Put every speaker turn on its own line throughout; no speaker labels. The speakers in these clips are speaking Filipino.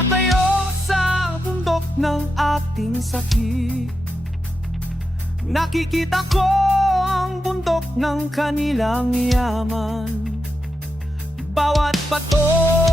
Tatayo sa bundok ng ating sakit. Nakikita ko ang bundok ng kanilang yaman. Bawat patok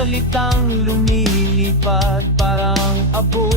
salitang lumilipad parang abo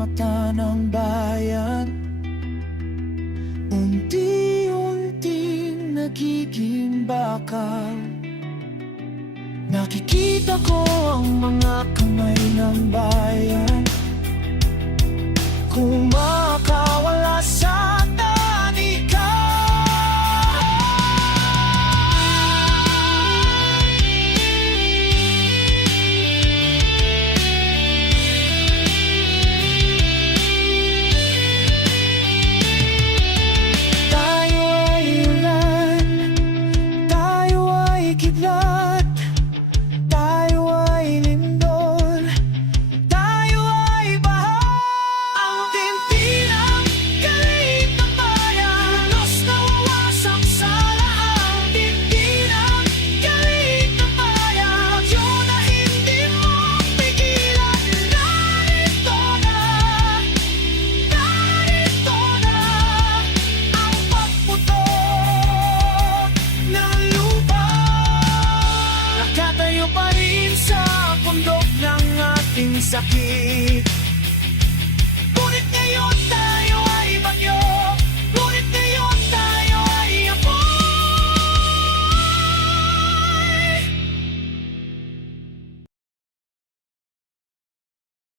mata ng bayan. Unti-unting nagiging bakal Nakikita ko ang mga kamay ng bayan. Kumakain sakit. Ngunit ngayon tayo